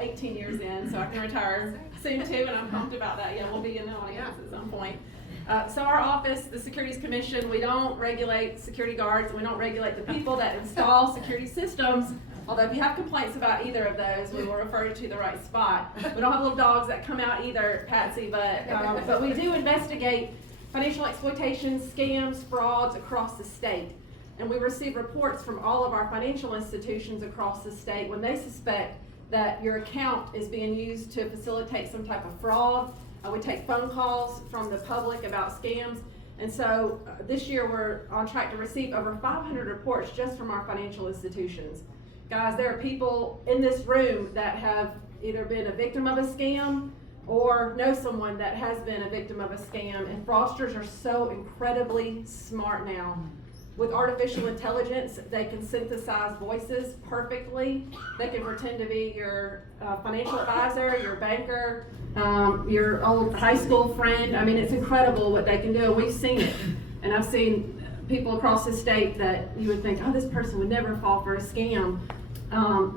18 years in, so I can retire soon too, and I'm pumped about that. Yeah, we'll be in the audience at some point. So our office, the Securities Commission, we don't regulate security guards, and we don't regulate the people that install security systems. Although if you have complaints about either of those, we will refer you to the right spot. We don't have little dogs that come out either, Patsy, but we do investigate financial exploitation, scams, frauds across the state. And we receive reports from all of our financial institutions across the state when they suspect that your account is being used to facilitate some type of fraud. We take phone calls from the public about scams. And so this year we're on track to receive over 500 reports just from our financial institutions. Guys, there are people in this room that have either been a victim of a scam or know someone that has been a victim of a scam. And fraudsters are so incredibly smart now. With artificial intelligence, they can synthesize voices perfectly. They can pretend to be your financial advisor, your banker, your old high school friend. I mean, it's incredible what they can do, and we've seen it. And I've seen people across the state that you would think, oh, this person would never fall for a scam.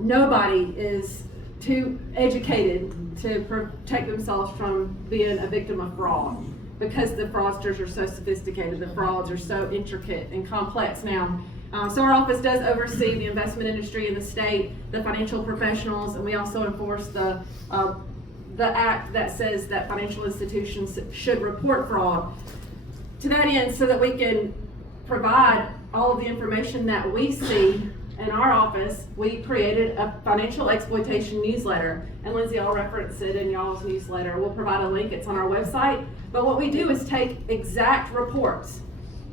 Nobody is too educated to protect themselves from being a victim of fraud, because the fraudsters are so sophisticated, the frauds are so intricate and complex now. So our office does oversee the investment industry in the state, the financial professionals, and we also enforce the act that says that financial institutions should report fraud. To that end, so that we can provide all of the information that we see in our office, we created a financial exploitation newsletter, and Lindsay, I'll reference it in y'all's newsletter. We'll provide a link, it's on our website. But what we do is take exact reports,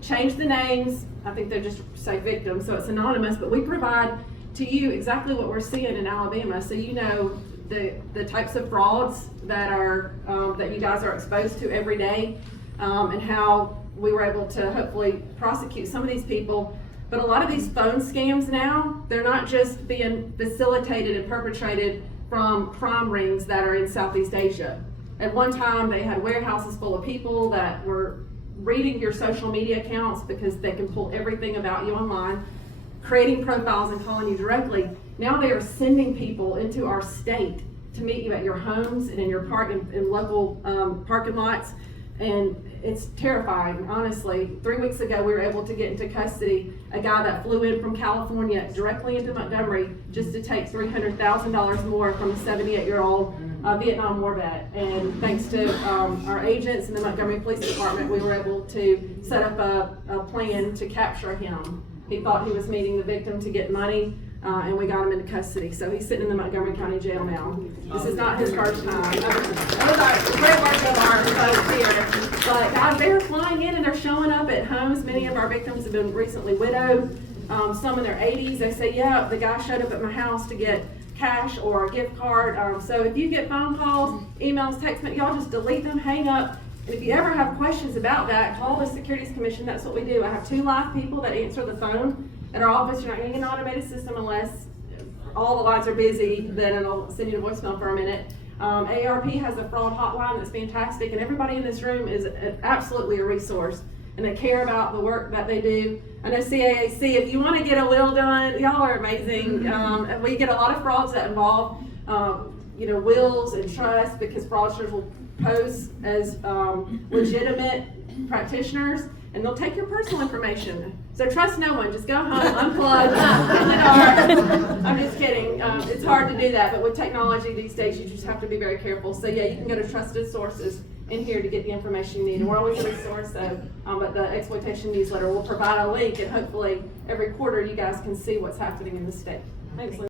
change the names, I think they just say victim, so it's anonymous, but we provide to you exactly what we're seeing in Alabama, so you know the types of frauds that are that you guys are exposed to every day, and how we were able to hopefully prosecute some of these people. But a lot of these phone scams now, they're not just being facilitated and perpetrated from crime rings that are in Southeast Asia. At one time, they had warehouses full of people that were reading your social media accounts because they can pull everything about you online, creating profiles and calling you directly. Now they are sending people into our state to meet you at your homes and in your in local parking lots. And it's terrifying, honestly. 3 weeks ago, we were able to get into custody a guy that flew in from California directly into Montgomery just to take $300,000 more from a 78-year-old Vietnam War vet. And thanks to our agents in the Montgomery Police Department, we were able to set up a plan to capture him. He thought he was meeting the victim to get money, and we got him into custody. So he's sitting in the Montgomery County Jail now. This is not his first time. That was a great work of our folks here. But guys, they're flying in and they're showing up at homes. Many of our victims have been recently widowed. Some in their 80s. They say, yeah, the guy showed up at my house to get cash or a gift card. So if you get phone calls, emails, text messages, y'all just delete them, hang up. And if you ever have questions about that, call the Securities Commission. That's what we do. I have 2 live people that answer the phone at our office. You're not going to get an automated system unless all the lines are busy, then it'll send you to voicemail for a minute. AARP has a fraud hotline that's fantastic, and everybody in this room is absolutely a resource, and they care about the work that they do. I know CAAC, if you want to get a will done, y'all are amazing. We get a lot of frauds that involve wills and trusts, because fraudsters will pose as legitimate practitioners, and they'll take your personal information. So trust no one. Just go home, unplug, in the dark. I'm just kidding. It's hard to do that, but with technology these days, you just have to be very careful. So yeah, you can go to trusted sources in here to get the information you need. And we're always a resource. So, but the exploitation newsletter will provide a link, and hopefully every quarter you guys can see what's happening in the state. Thanks, Liz.